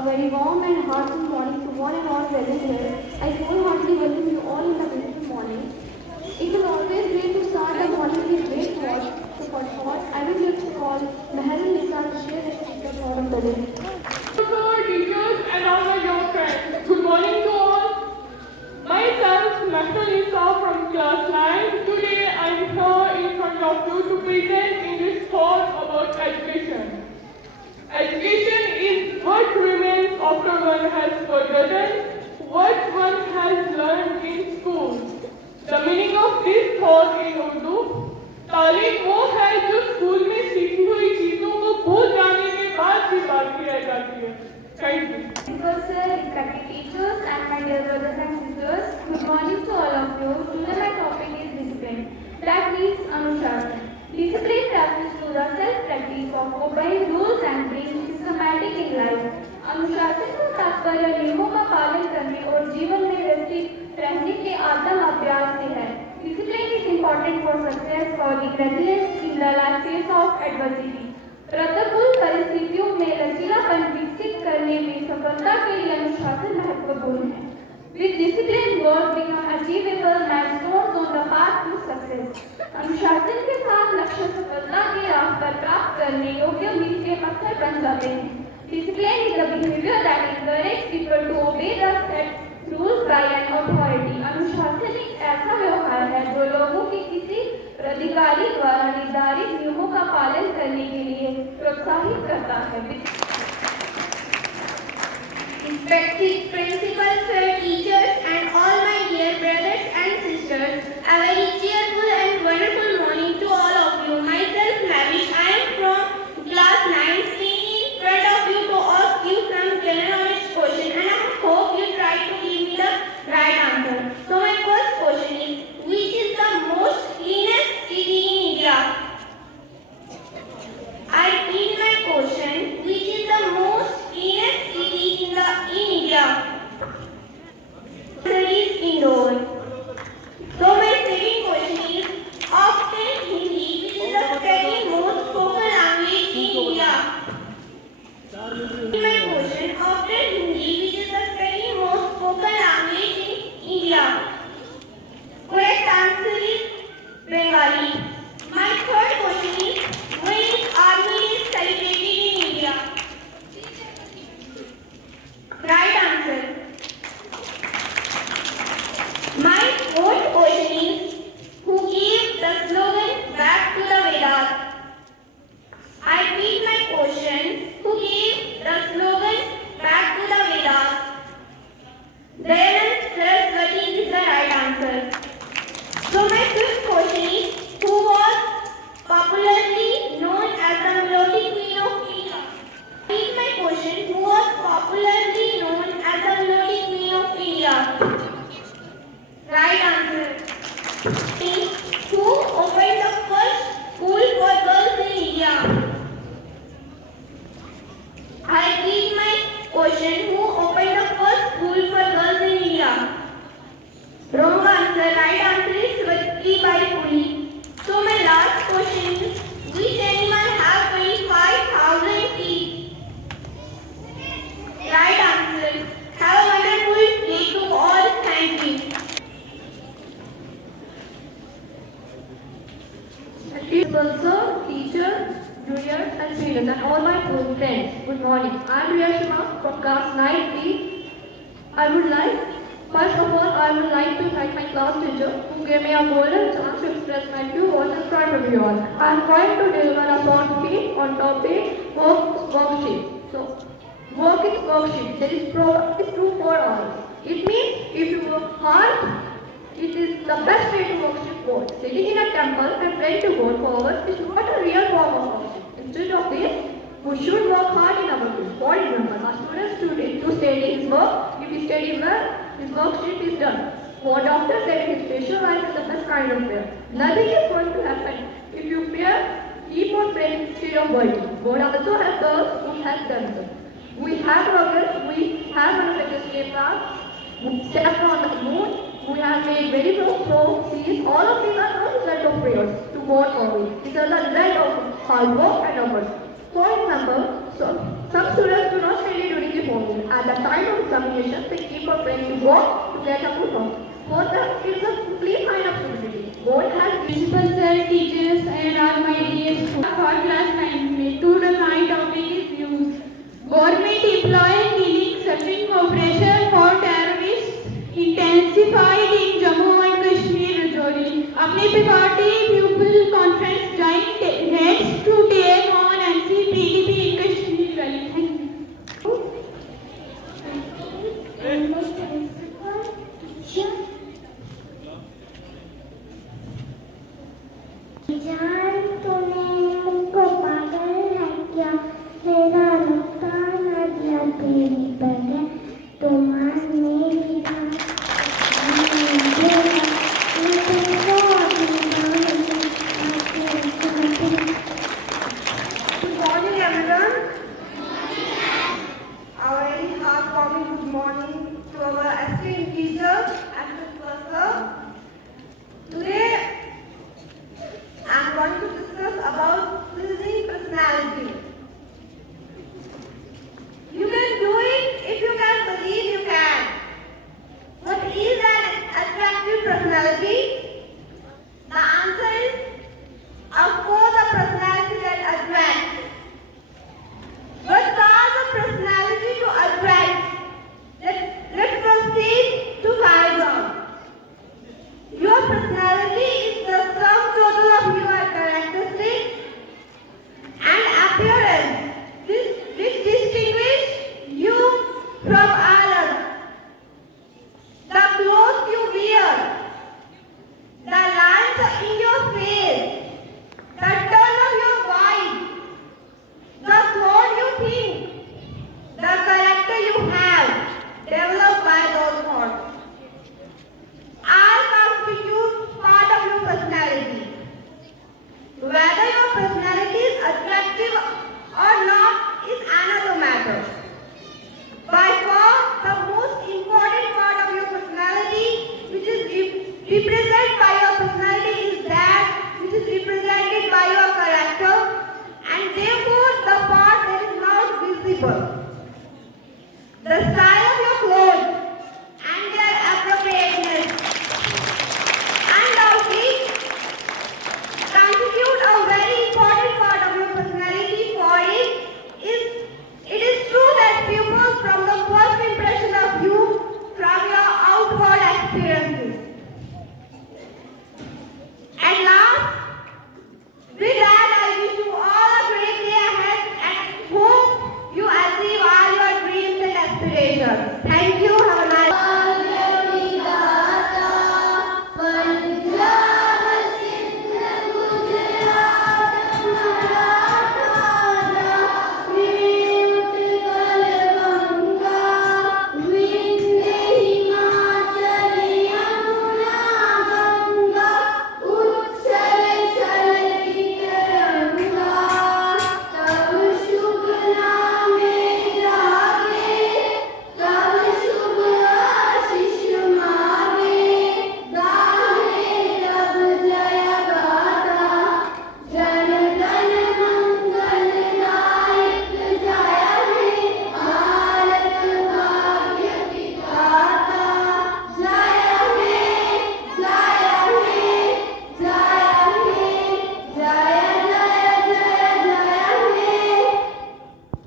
A very warm and heartful morning to one and all present here. I wholeheartedly welcome you all in the beautiful morning. It is always great to start the morning with great thoughts. So for thought, I would like to call Meherul Nisa to share the speaker thought of the day. Sir, teachers and all my young friends, good morning to all. Myself, Meherul Nisa from class 9. Today I am here in front of you to present English thought about education. Education is what remains after one has forgotten what one has learned in school. The meaning of this thought in Urdu, तालीम वो है जो school में सीखी हुई चीजों को भूल जाने के बाद भी बाकी रह जाती है. Thank you. Principal sir, respected teachers and my dear brothers and sisters, good morning to all of you. Today my topic is discipline. That means Anushasan. Discipline refers to the self-practice of obeying rules and being systematic in life. अनुशासन का तात्पर्य नियमों का पालन करने और जीवन में व्यवस्थित रहने के आदम अभ्यास से है. Discipline is important for success, for the resilience in the life phase of adversity. प्रतिकूल परिस्थितियों में लचीलापन विकसित करने में सफलता के लिए अनुशासन महत्वपूर्ण है. With discipline, goals become achievable milestones on the path to success. अनुशासन के साथ लक्ष्य सफलता की राह पर प्राप्त करने योग्य मील के पत्थर बन जाते हैं. Discipline is a behavior that encourages people to obey the set rules by an authority. अनुशासन एक ऐसा व्यवहार है जो लोगों की किसी अधिकारी द्वारा निर्धारित नियमों का पालन करने के लिए प्रोत्साहित करता है. Respected principal, sir, teachers, and all my dear brothers and sisters, a very cheerful and wonderful morning to all of you. Myself, Lavish, I am from class 9, staying in front of you to ask you some general knowledge question, and I hope you try to give me the right answer. So my first question is, which is the most cleanest city in India? I repeat my question, which is the most cleanest city in India? Answer is Indore. So my second question is, after Hindi, which is the second most spoken language in India? My question, after Hindi, which is the second most spoken language in India? Correct answer is Bengali. My third question is, when is Army Day celebrated in India? Right answer. My fourth question is, who gave the slogan back to the Vedas? I repeat my question, who gave the slogan back to the Vedas? Dayanand Saraswati is the right answer. So my fifth question is, who was popularly known as the Melodic Queen of India? Repeat my question, who was popularly known as the Melodic Queen of India? Right answer. Who opened the first school for girls in India? I repeat my question, who opened the first school for girls in India? Wrong answer. Right answer is Savitribai Phule. So my last question is, which animal have 25,000 teeth? Right answer. Have a wonderful day to all. Thank you. Principal sir, teachers, juniors and seniors and all my friends, good morning. I am Riya Sharma from class 9B. First of all, I would like to thank my class teacher who gave me a golden chance to express my few words in front of you all. I am going to deliver a short speech on topic worksheet. So, work is worksheet. There is true for all. It means if you work hard, it is the best way to worship God. Sitting in a temple and praying to God for hours is not a real form of worship. Instead of this, we should work hard in our field. For example, a student to study his work. If he studies well, his worksheet is done. For doctors, there is special life is the best kind of prayer. Nothing is going to happen. If you fear, keep on praying instead of worrying. God also helps those who help themselves. We have progress. We have manifested escape path. We stepped on the moon. We have made very strong seas. All of these are not result of prayers to God only. These are the result of hard work and effort. For example, some students do not study during the morning. permission, they keep a friend to go to get a photo. For the kids are complete kind of activity. Board has Principal sir, teachers and all my dear students for class 9 में today my topic is news. Government employee killing searching operation for terrorists intensified in Jammu and Kashmir Rajouri. अपने party pupil conference joint heads to take on NCPDP in Kashmir Valley. Thank you. जान तूने मुझको पागल है क्या मेरा लगता न दिया तेरी बगैर तो मान मेरी बात Good morning, everyone. A very heartwarming good morning to our esteemed teachers and professors. Today, I am going to discuss about pleasing personality. You can do it if you can believe you can. What is an attractive personality? The answer is, of course, a personality that attracts. What causes a personality to attract? Let's proceed to find out. Your personality is the sum total of your characteristics and appearance. This distinguish you from others. The clothes you wear, the lines in your face, the tone of your voice, the thought you think, the character you have developed by those thoughts all constitute part of your personality. Whether your personality is attractive or not is another matter. By far, the most important part of your personality, which is represented by your personality, is that which is represented by your character, and therefore the part that is not visible.